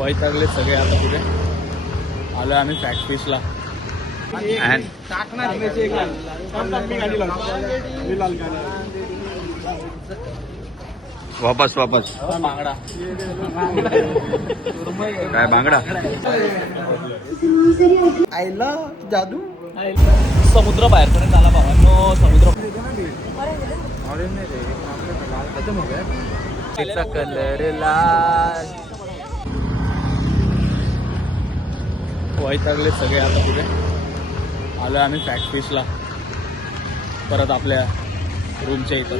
वैतागले सगळे आता पुढे आलो आम्ही फॅक्ट फिशला. वापस बांगडा काय बांगडा आईला जादू समुद्र बाहेरपर्यंत आला भावांनो. समुद्र कलर लाल. वैतागले सगळे आता पुढे आलो आम्ही फॅक्ट फिशला परत आपल्या रूमच्या इथं.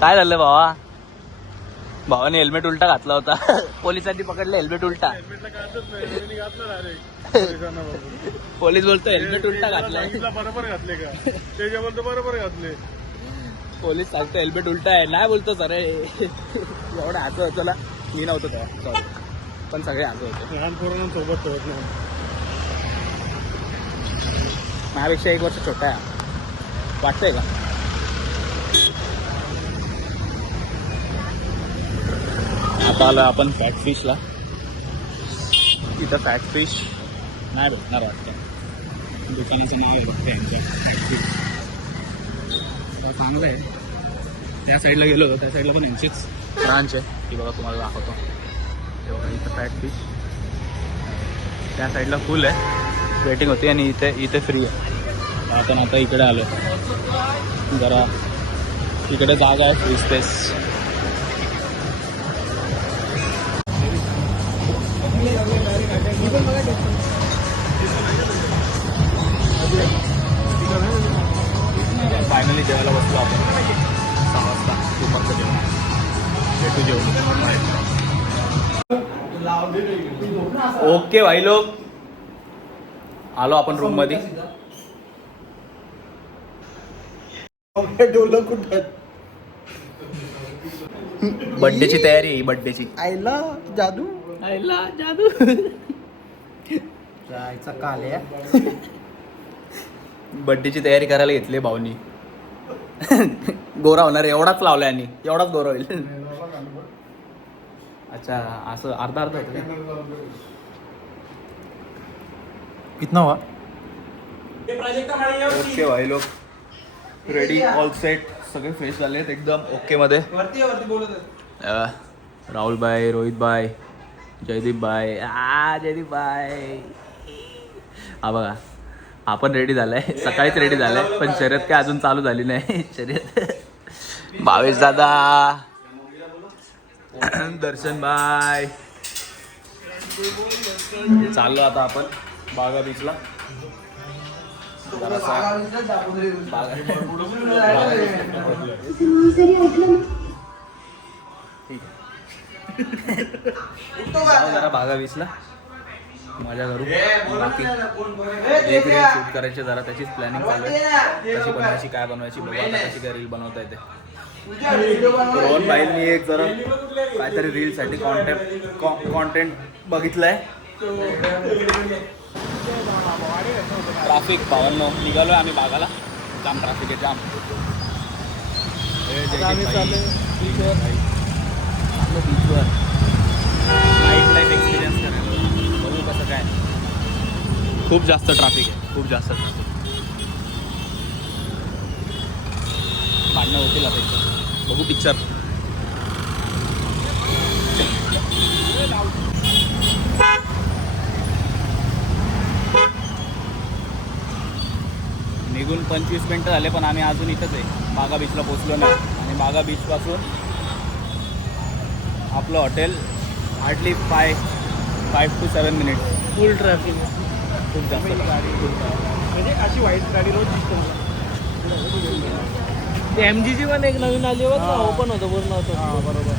काय झालं भावा? भावाने हेल्मेट उलटा घातला होता. पोलिसांनी पकडले हेल्मेट उलटा. पोलीस बोलतो हेल्मेट उलटा घातलाय. बरोबर घातले का त्याच्या बोलतो बरोबर घातले. पोलीस सांगतो हेल्मेट उलटा आहे. नाही बोलतो सर एवढं हसं होतं ना. मी नव्हतो तेव्हा सॉरी पण सगळे हसं होते. लहान पोरांसोबत ठेवत नाही. माझ्यापेक्षा 1 वर्ष छोटा आहे वाटतंय का? आता आलो आपण फॅट फिशला. इथं फॅट फिश नाही भेटणार वाटतं. दुकानाचं नाव आहे बघते यांचं फॅट फिश. चांगलं आहे. त्या साईडला गेलो होतो त्या साईडला पण यांचीच ब्रांच आहे ती बघा तुम्हाला दाखवतो. तेव्हा इथं फॅट फिश त्या साईडला फुल आहे वेटिंग होती आणि इथे फ्री आहे. आपण आता इकडे आलो जरा इकडे जागा आहे फ्री स्पेस. फायनली जेवायला बसलो आपण 6 वाजता दुपारचं जेवण. भेटू जेवण. ओके भाई लोक आलो आपण रूम मध्ये. बर्थडेची तयारी बर्थडेची. आईला जादू जायचा काल आहे. बर्थडेची तयारी करायला घेतली भाऊनी. गोरा होणार एवढाच लावलाय आणि एवढाच गोरा होईल. अच्छा असं अर्धा कितना हुआ? ओके भाई लोक रेडी ऑल सेट सगळे फ्रेश झाले आहेत एकदम ओके मध्ये. राहुल भाई, रोहित भाई, जयदीप भाई. हा बघा आपण रेडी झालाय. सकाळीच रेडी झालाय पण शर्यत काय अजून चालू झाली नाही. शर्यत भावेश दादा, दर्शन भाई. चाललो आता आपण बागा बीचला. जरा बागा बीचला मजा करू. बाकी एक रील शूट करायची जरा त्याचीच प्लॅनिंग चालू आहे. कशी बनवायची काय बनवायची बघा आता कशी काय रील बनवता येते. रोहन भाईंनी एक जरा काहीतरी रीलसाठी कॉन्टेंट बघितलंय. ट्रॅफिक भावांनो निघालोय आम्ही बागाला. जाम ट्रॅफिक आहे जाम. बीचवर नाईट लाईफ एक्सपिरियन्स करायला बघू कसं काय. खूप जास्त ट्रॅफिक आहे खूप जास्त ट्रॅफिक. भांडणं होतील आता इथं. बघू पिक्चर. निघून 25 मिनटं झाले पण आम्ही अजून इथंच आहे. बागा बीचला पोचलो नाही. आणि बागा बीचपासून आपलं hotel hardly 5 to 7 minutes. Full traffic खूप जास्त गाडी म्हणजे अशी वाईट गाडी रोज दिसते मला. ते MGची पण एक नवीन आली होत ना ओपन होतं पूर्ण होतं. हां बरोबर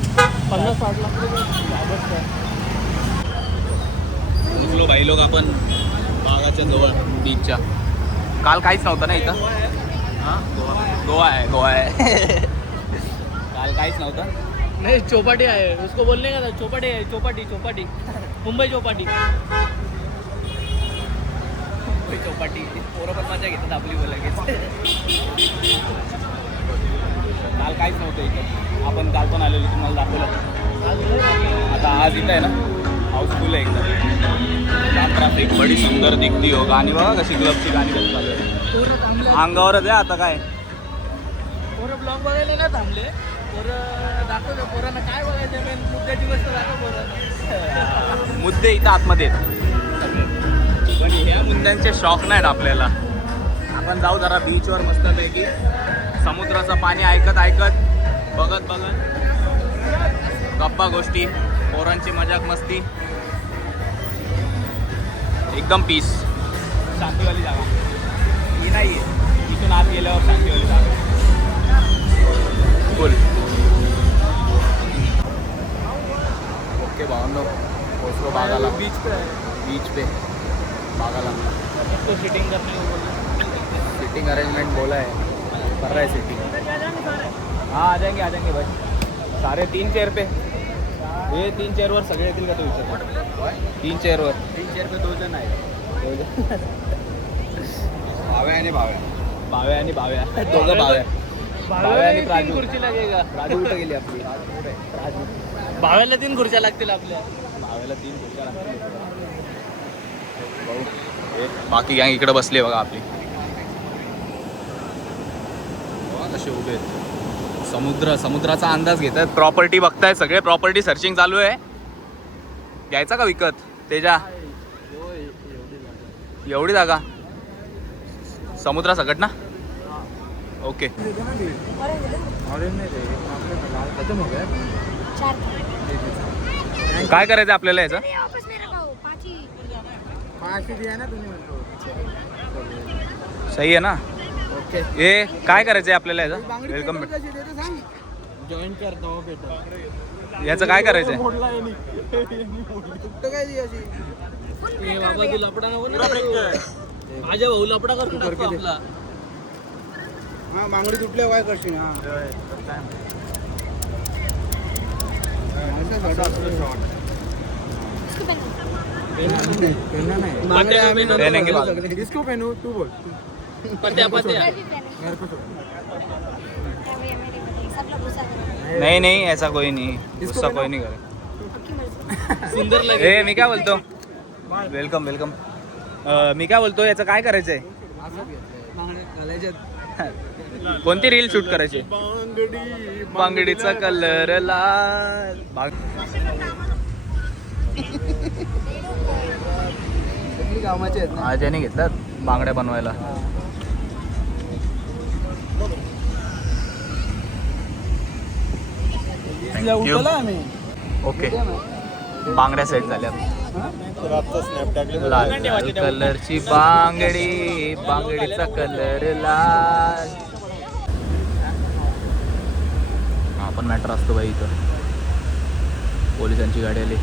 50-60 लाख पोचलो भाई लोक आपण बागाच्या जवळ बीचच्या. काल काहीच नव्हतं ना इथं. हां गोवा आहे काल काहीच नव्हतं. नहीं चौपाटी आहे उसको बोलने का था. चौपाटी आहे चौपाटी मुंबई चौपाटी. पोरं पण मजा घेतात आपली लगेच. काल काहीच नव्हतं इथं. आपण काल पण आलेलो, तुम्हाला दाखवलं. आता आज इथं आहे ना हाऊसफुल आहे एकदम. जाम ट्रॅफिक, बडी सुंदर दिखती हो. गाणी बघा कशी क्लबची गाणी कशी चालू आहे. अंगावरच आहे आता काय. पोरं ब्लॉग बघायला ना थांबले. पोरं दाखवलं पोरांना काय बघायचं मेन मुद्द्याची गोष्ट दाखव पोरांना. मुद्दे इथं आतमध्ये आहेत. पण ह्या मुद्द्यांचे शॉक नाहीत आपल्याला. आपण जाऊ जरा बीचवर मस्तपैकी, समुद्राचं पाणी ऐकत ऐकत, बघत बघत, गप्पा गोष्टी, पोरांची मजाक मस्ती, एकदम पीस. शांतीवाली जागा ही नाही आहे. इथून आत गेल्यावर शांतीवाली जागा फुल. ओके भावनो, पोचलो बागाला. बीच पे बागाला. तो सिटिंग करने को बोला. सीटिंग अरेंजमेंट बोला है, कर रहा है सीटिंग. हाँ आ जाएंगे भाई. सारे 3 चेयर पे. ये 3 चेअरवर सगळे येतील का तो विचार. 3 चेअरवर 3 चेअर पे 2 जण आहेत. भाव्या आणि भाव्या दोघं भाव्या. भाव्या आणि प्राजू. खुर्ची लागेल. प्राजू कुठं गेली आपली. राजू भाव्याला 3 खुर्च्या लागतील आपल्या. भाव्याला 3 खुर्च्या लागतील. भाऊ बाकी गँग इकडे बसली बघा आपली. कसे उभे आहेत. समुद्राचा अंदाज घेत आहेत. प्रॉपर्टी बघतायत सगळे. प्रॉपर्टी सर्चिंग चालू आहे. घ्यायचा का विकत तेजा. एवढी जागा समुद्रासकट ना. ओके. काय करायचं आपल्याला याचं. सही आहे ना. हे काय करायचंय आपल्याला याचं. वेलकम. जॉईन करतो याचं काय करायचंय. बाबा तू लपडा नको ना. माझ्या भाऊ लपडा करून टाकतो आपला. हा बांगडी तुटल्या काय करशील. हा इसको पहनो तू बोल. पत्या नहीं ऐसा कोई नहीं. गुस्सा कोई नहीं करे. सुंदर लगे. ए मी काय बोलतो. वेलकम. मी काय बोलतो याचं काय करायचंय. कोणती रील शूट करायची. बांगडीचा कलर लाल. कामाचे आहेत ना. आज याने घेतलात बांगड्या बनवायला. ओके बांगड्या सेट झाल्या. लाल कलरची बांगडी, बांगडीचा कलर लाल. हा पण मॅटर असतो बाई इथं. पोलिसांची गाडी आली.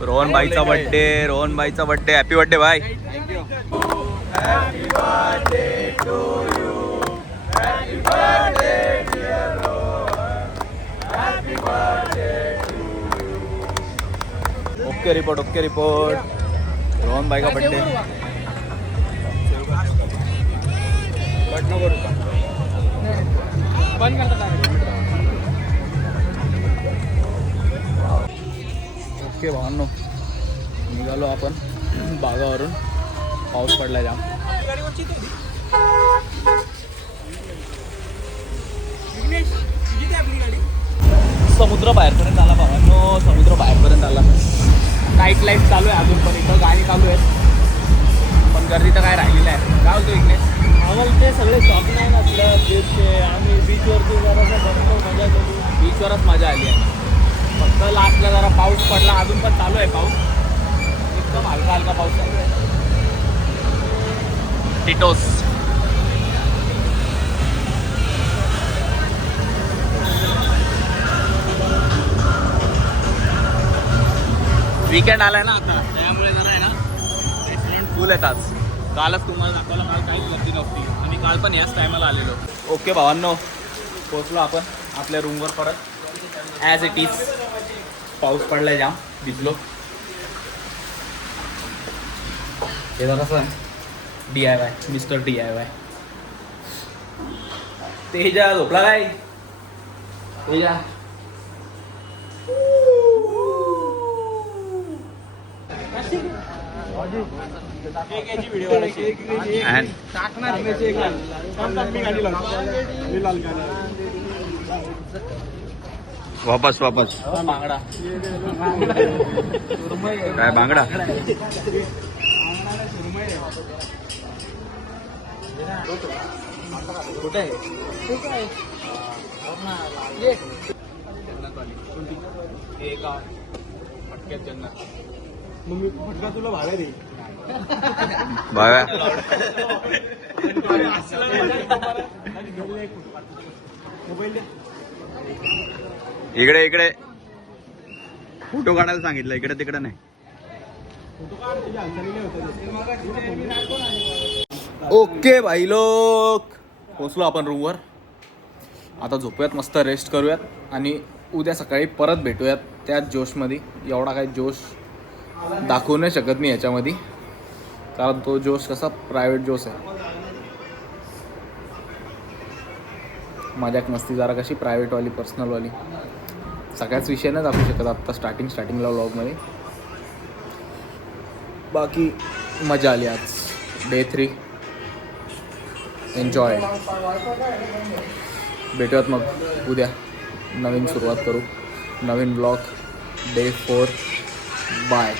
रोहन बाईचा birthday. Happy birthday bye. Okay report. Rohan बाई का बर्थडे. बंद करतात. ओके भावांनो, निघालो आपण बागावरून. पाऊस पडला जाम. समुद्र बाहेरपर्यंत आला भावांनो. समुद्र बाहेरपर्यंत आला. नाईट लाईफ चालू आहे अजून पण. इथं गाणी चालू आहेत पण गर्दी तर काय राहिलेली आहे. काय बोलतो विघ्नेश. आम्हाला ते सगळे शॉप नाही नसलं बीचचे. आम्ही बीचवरती जरासं बसतो, मजा करू. बीचवरच मजा आली आहे. फक्त लास्टला जरा पाऊस पडला. अजून पण चालू आहे पाऊस. एकदम हलका पाऊस चालू आहे. टिटोस. वीकेंड आलाय ना आता, त्यामुळे जरा आहे ना रेस्टॉरंट फुल येतात. कालच तुम्हाला दाखवलं, काल काहीच गर्दी नव्हती. आम्ही काल पण याच टायमाला आलेलो. ओके भावांनो, पोचलो आपण आपल्या रूमवर परत. ॲज इट इज पाऊस पडलाय जाम. भिजलो. हे जरासं DIY मिस्टर DIY. तेजा झोपला काय? तेजा वापस बांगडा काय बांगडा कुठे आहे? मग मी फटका तुला भाड्या दे. बघा मोबाईल दे. इकडे इकडे फोटो काढायला सांगितलं, इकडे तिकडे नाही. फोटो काढ, तुझ्या हालचाली नाही होत. ओके भाई लोक, पोचलो आपण रूमवर. आता झोपूयात, मस्त रेस्ट करूयात आणि उद्या सकाळी परत भेटूयात त्याच जोशमध्ये. एवढा काही जोश दाखवू नाही शकत मी याच्यामध्ये, कारण तो जोश कसा प्रायव्हेट जोश आहे. मजाक मस्ती जरा कशी प्रायव्हेटवाली पर्सनलवाली, सगळ्याच विषय नाही दाखवू शकत आत्ता स्टार्टिंगला व्लॉगमध्ये. बाकी मजा आली आज. Day 3 enjoy. भेटूयात मग उद्या, नवीन सुरुवात करू, नवीन ब्लॉग. Day 4 bye.